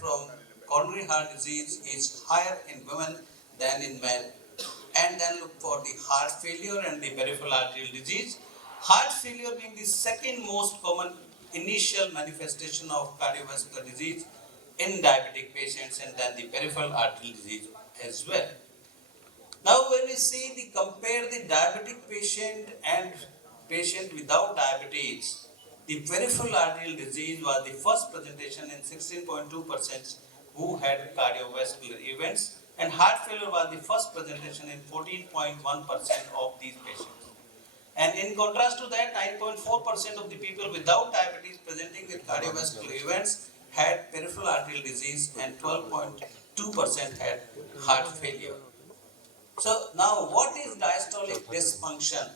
from coronary heart disease is higher in women than in men. And then look for the heart failure and the peripheral arterial disease. Heart failure being the second most common initial manifestation of cardiovascular disease in diabetic patients, and then the peripheral arterial disease as well. Now when we see compare the diabetic patient and patient without diabetes, the peripheral arterial disease was the first presentation in 16.2% who had cardiovascular events, and heart failure was the first presentation in 14.1% of these patients. And in contrast to that, 9.4% of the people without diabetes presenting with cardiovascular events had peripheral arterial disease, and 12.2% had heart failure. So now what is diastolic dysfunction?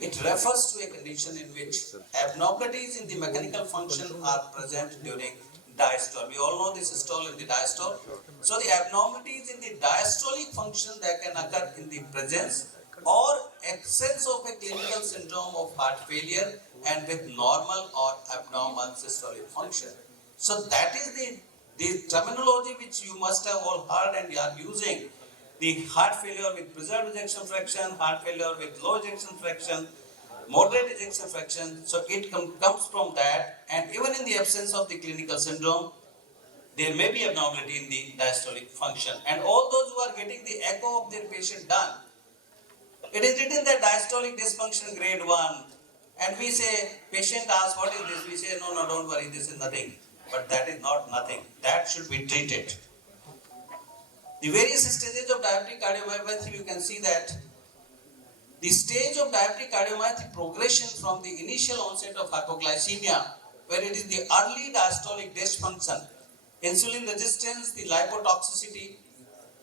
It refers to a condition in which abnormalities in the mechanical function are present during diastole. We all know the systole and the diastole. So the abnormalities in the diastolic function that can occur in the presence or absence of a clinical syndrome of heart failure and with normal or abnormal systolic function. So that is the terminology which you must have all heard and you are using. The heart failure with preserved ejection fraction, heart failure with low ejection fraction, moderate ejection fraction. So it comes from that, and even in the absence of the clinical syndrome, there may be abnormality in the diastolic function. And all those who are getting the echo of their patient done, it is written that diastolic dysfunction grade 1, and we say, patient asks, what is this? We say, no, don't worry, this is nothing. But that is not nothing. That should be treated. The various stages of diabetic cardiomyopathy, you can see that the stage of diabetic cardiomyopathy progression from the initial onset of hypoglycemia, where it is the early diastolic dysfunction, insulin resistance, the lipotoxicity,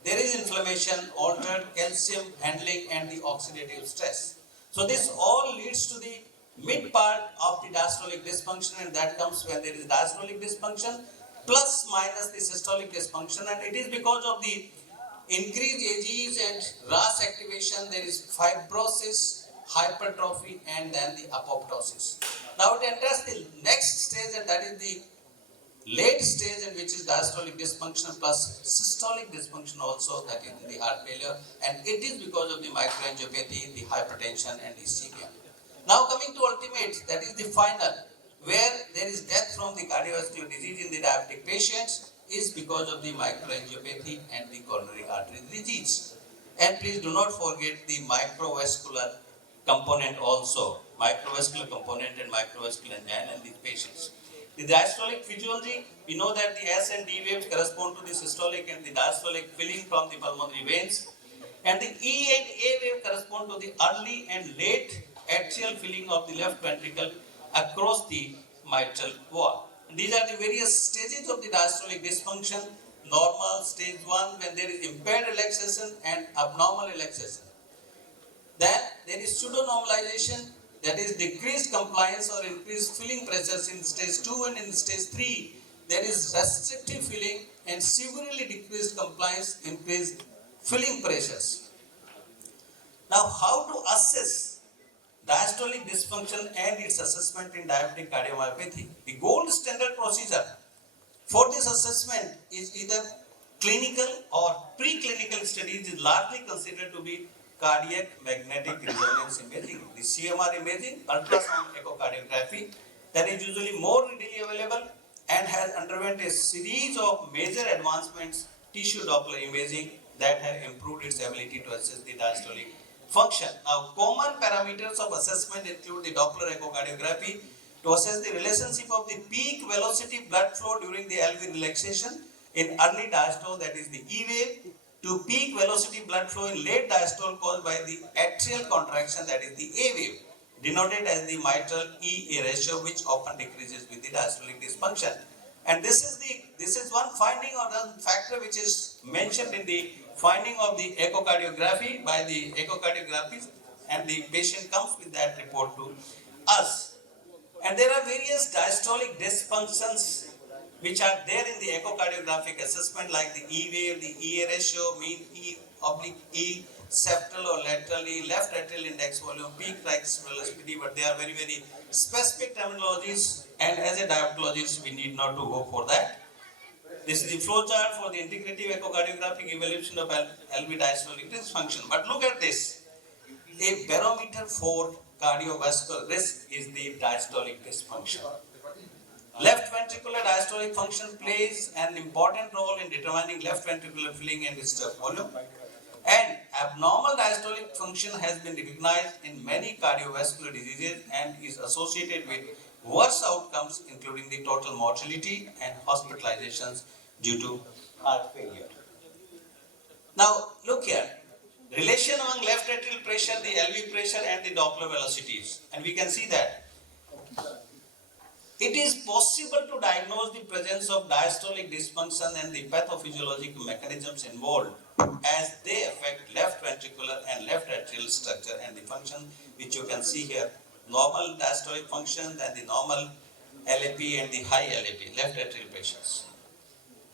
there is inflammation, altered calcium handling, and the oxidative stress. So this all leads to the mid part of the diastolic dysfunction, and that comes when there is diastolic dysfunction plus minus the systolic dysfunction, and it is because of the increased AGEs and RAS activation, there is fibrosis, hypertrophy, and then the apoptosis. Now it enters the next stage, and that is the late stage, in which is diastolic dysfunction plus systolic dysfunction also, that is in the heart failure, and it is because of the microangiopathy, the hypertension, and ischemia. Now coming to ultimate, that is the final, where there is death from the cardiovascular disease in the diabetic patients is because of the microangiopathy and the coronary artery disease. And please do not forget the microvascular component also, microvascular component and microvascular angina in these patients. The diastolic physiology, we know that the S and D waves correspond to the systolic and the diastolic filling from the pulmonary veins, and the E and A wave correspond to the early and late atrial filling of the left ventricle across the mitral wall. And these are the various stages of the diastolic dysfunction. Normal, stage 1, when there is impaired relaxation and abnormal relaxation. Then there is pseudo-normalization, that is decreased compliance or increased filling pressures in stage 2, and in stage 3 there is restrictive filling and severely decreased compliance, increased filling pressures. Now how to assess diastolic dysfunction and its assessment in diabetic cardiomyopathy? The gold standard procedure for this assessment is either clinical or preclinical studies is largely considered to be cardiac magnetic resonance imaging, the CMR imaging, ultrasound echocardiography, that is usually more readily available and has underwent a series of major advancements, tissue Doppler imaging, that have improved its ability to assess the diastolic function. Now, common parameters of assessment include the Doppler echocardiography to assess the relationship of the peak velocity blood flow during the LV relaxation in early diastole, that is the E wave, to peak velocity blood flow in late diastole caused by the atrial contraction, that is the A wave, denoted as the mitral E-A ratio, which often decreases with the diastolic dysfunction. And this is one finding or one factor which is mentioned in the finding of the echocardiography by the echocardiography, and the patient comes with that report to us. And there are various diastolic dysfunctions which are there in the echocardiographic assessment, like the E wave, the EA ratio, mean E oblique E, septal or laterally, left atrial index volume, peak right velocity, but they are very, very specific terminologies, and as a diabetologist we need not to go for that. This is the flow chart for the integrative echocardiographic evaluation of LV diastolic dysfunction. But look at this. A barometer for cardiovascular risk is the diastolic dysfunction. Left ventricular diastolic function plays an important role in determining left ventricular filling and disturbed volume. And abnormal diastolic function has been recognized in many cardiovascular diseases and is associated with worse outcomes, including the total mortality and hospitalizations due to heart failure. Now, look here. Relation among left atrial pressure, the LV pressure, and the Doppler velocities. And we can see that it is possible to diagnose the presence of diastolic dysfunction and the pathophysiological mechanisms involved as they affect left ventricular and left atrial structure and the function, which you can see here. Normal diastolic function and the normal LAP and the high LAP, left atrial patients.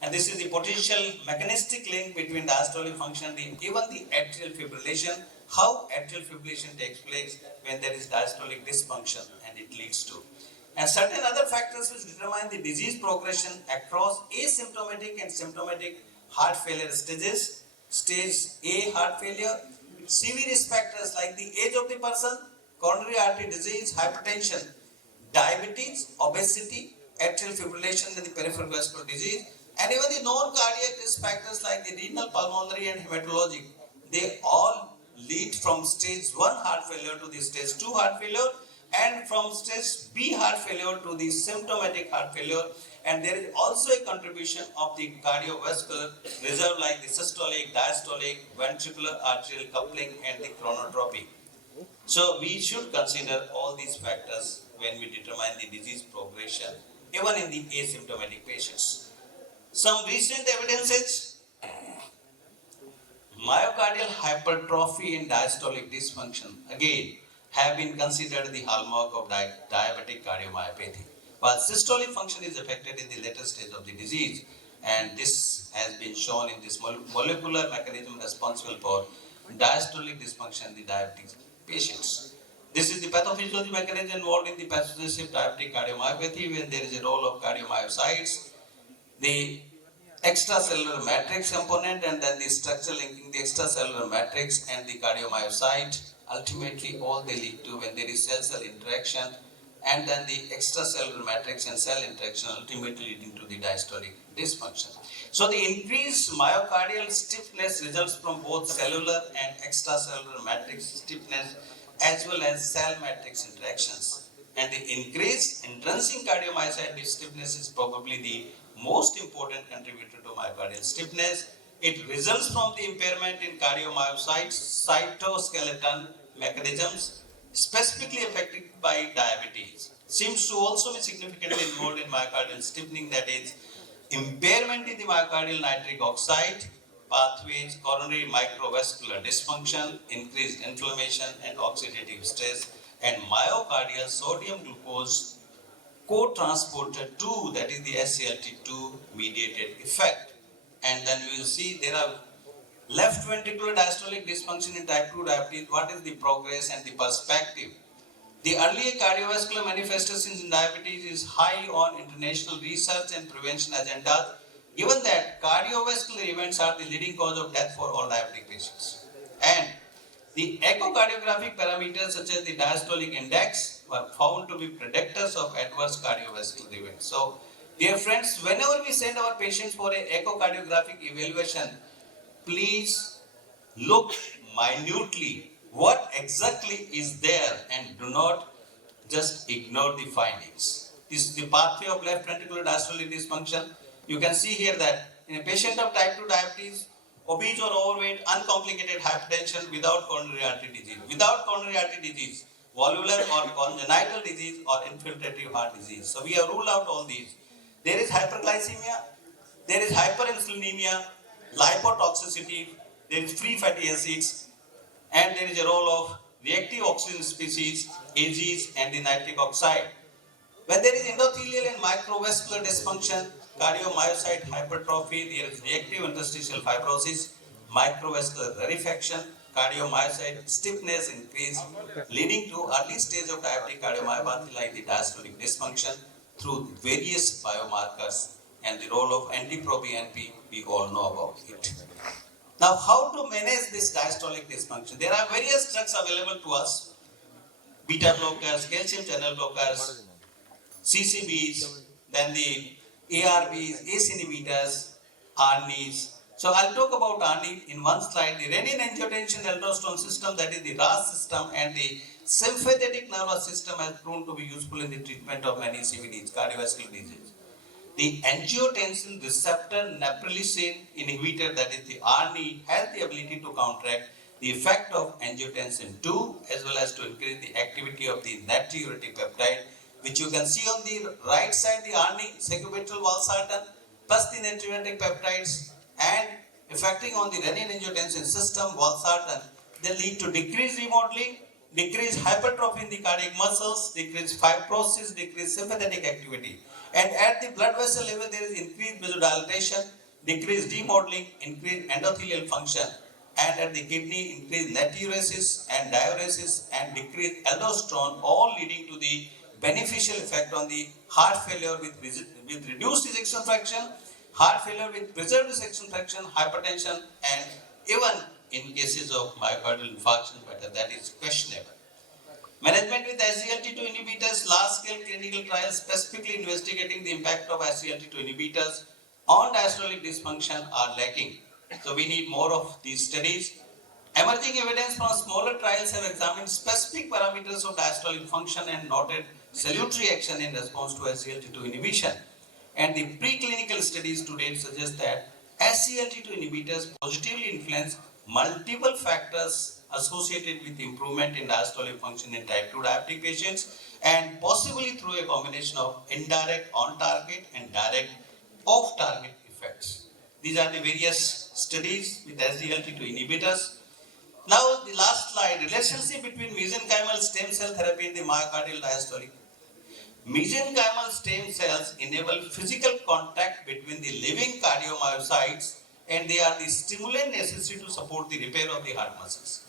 And this is the potential mechanistic link between diastolic function and even the atrial fibrillation, how atrial fibrillation takes place when there is diastolic dysfunction and it leads to. And certain other factors which determine the disease progression across asymptomatic and symptomatic heart failure stages. Stage A heart failure, severe risk factors like the age of the person, coronary artery disease, hypertension, diabetes, obesity, atrial fibrillation and the peripheral vascular disease, and even the non-cardiac risk factors like the renal, pulmonary and hematologic. They all lead from stage 1 heart failure to the stage 2 heart failure, and from stage B heart failure to the symptomatic heart failure. And there is also a contribution of the cardiovascular reserve like the systolic, diastolic, ventricular arterial coupling and the chronotropy. So we should consider all these factors when we determine the disease progression, even in the asymptomatic patients. Some recent evidences: myocardial hypertrophy and diastolic dysfunction again have been considered the hallmark of diabetic cardiomyopathy, while systolic function is affected in the later stage of the disease, and this has been shown in this molecular mechanism responsible for diastolic dysfunction in the diabetic patients. This is the pathophysiology mechanism involved in the pathogenic diabetic cardiomyopathy when there is a role of cardiomyocytes, the extracellular matrix component, and then the structure linking the extracellular matrix and the cardiomyocyte. Ultimately, all they lead to when there is cell-cell interaction, and then the extracellular matrix and cell interaction, ultimately leading to the diastolic dysfunction. So the increased myocardial stiffness results from both cellular and extracellular matrix stiffness as well as cell matrix interactions. And the increased intrinsic cardiomyocyte stiffness is probably the most important contributor to myocardial stiffness. It results from the impairment in cardiomyocyte cytoskeleton mechanisms specifically affected by diabetes. Seems to also be significantly involved in myocardial stiffening, that is, impairment in the myocardial nitric oxide pathways, coronary microvascular dysfunction, increased inflammation and oxidative stress, and myocardial sodium glucose co-transporter 2, that is the SCLT2 mediated effect. And then we will see there are left ventricular diastolic dysfunction in type 2 diabetes. What is the progress and the perspective? The early cardiovascular manifestations in diabetes is high on international research and prevention agendas, given that cardiovascular events are the leading cause of death for all diabetic patients. And the echocardiographic parameters such as the diastolic index were found to be predictors of adverse cardiovascular events. So, dear friends, whenever we send our patients for an echocardiographic evaluation, please look minutely what exactly is there and do not just ignore the findings. This is the pathway of left ventricular diastolic dysfunction. You can see here that in a patient of type 2 diabetes, obese or overweight, uncomplicated hypertension without coronary artery disease, valvular or congenital disease or infiltrative heart disease. So we have ruled out all these. There is hyperglycemia, there is hyperinsulinemia, lipotoxicity, there is free fatty acids, and there is a role of reactive oxygen species, AGs, and the nitric oxide. When there is endothelial and microvascular dysfunction, cardiomyocyte hypertrophy, there is reactive interstitial fibrosis, microvascular rarefaction, cardiomyocyte stiffness increase, leading to early stage of diabetic cardiomyopathy like the diastolic dysfunction through various biomarkers and the role of anti-proBNP, we all know about it. Now, how to manage this diastolic dysfunction? There are various drugs available to us: beta blockers, calcium channel blockers, CCBs, then the ARBs, ACE inhibitors, ARNIs. So I'll talk about ARNI in one slide. The renin-angiotensin-aldosterone system, that is the RAS system, and the sympathetic nervous system has proven to be useful in the treatment of many CVDs, cardiovascular disease. The angiotensin receptor neprilysin inhibitor, that is the ARNI, has the ability to counteract the effect of angiotensin 2 as well as to increase the activity of the natriuretic peptide, which you can see on the right side, the ARNI, sacubitril valsartan, plus the natriuretic peptides, and affecting on the renin-angiotensin system, valsartan, they lead to decreased remodeling, decreased hypertrophy in the cardiac muscles, decreased fibrosis, decreased sympathetic activity. And at the blood vessel level, there is increased vasodilatation, decreased remodeling, increased endothelial function, and at the kidney, increased natriuresis and diuresis, and decreased aldosterone, all leading to the beneficial effect on the heart failure with reduced ejection fraction, heart failure with preserved ejection fraction, hypertension, and even in cases of myocardial infarction, but that is questionable. Management with SGLT2 inhibitors, large-scale clinical trials specifically investigating the impact of SGLT2 inhibitors on diastolic dysfunction are lacking. So we need more of these studies. Emerging evidence from smaller trials have examined specific parameters of diastolic function and noted salutary action in response to SGLT2 inhibition. And the preclinical studies to date suggest that SGLT2 inhibitors positively influence multiple factors associated with improvement in diastolic function in type 2 diabetic patients, and possibly through a combination of indirect on-target and direct off-target effects. These are the various studies with SGLT2 inhibitors. Now, the last slide, relationship between mesenchymal stem cell therapy and the myocardial diastolic. Mesenchymal stem cells enable physical contact between the living cardiomyocytes, and they are the stimulant necessary to support the repair of the heart muscles.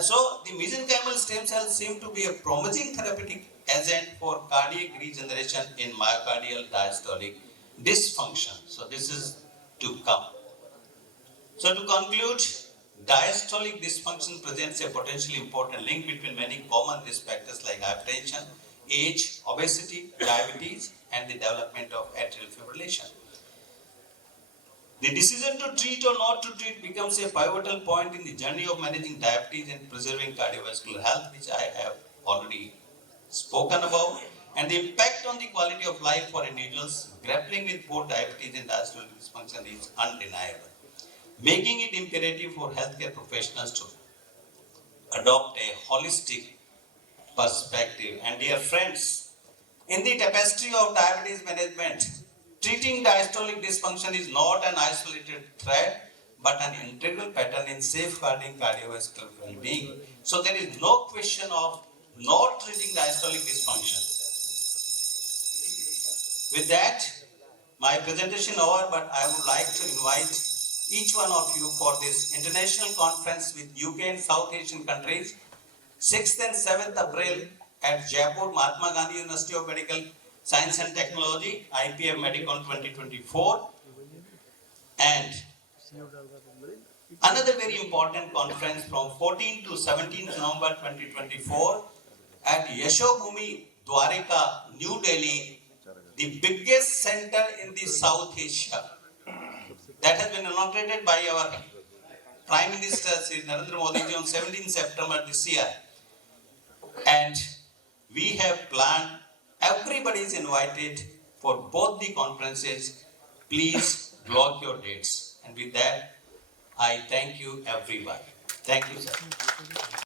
So, the mesenchymal stem cells seem to be a promising therapeutic agent for cardiac regeneration in myocardial diastolic dysfunction. So, this is to come. So, to conclude, diastolic dysfunction presents a potentially important link between many common risk factors like hypertension, age, obesity, diabetes, and the development of atrial fibrillation. The decision to treat or not to treat becomes a pivotal point in the journey of managing diabetes and preserving cardiovascular health, which I have already spoken about, and the impact on the quality of life for individuals grappling with both diabetes and diastolic dysfunction is undeniable, making it imperative for healthcare professionals to adopt a holistic perspective. And dear friends, in the tapestry of diabetes management, treating diastolic dysfunction is not an isolated threat, but an integral pattern in safeguarding cardiovascular well-being. So there is no question of not treating diastolic dysfunction. With that, my presentation over, but I would like to invite each one of you for this international conference with UK and South Asian countries, 6th and 7th April at Jaipur, Mahatma Gandhi University of Medical Science and Technology, IPM Medicon 2024, and another very important conference from 14 to 17 November 2024 at Yashobhumi, Dwarika, New Delhi, the biggest center in the South Asia, that has been inaugurated by our Prime Minister Sri Narendra Modi ji on 17 September this year. And we have planned, everybody is invited for both the conferences. Please block your dates. And with that, I thank you everybody. Thank you, sir.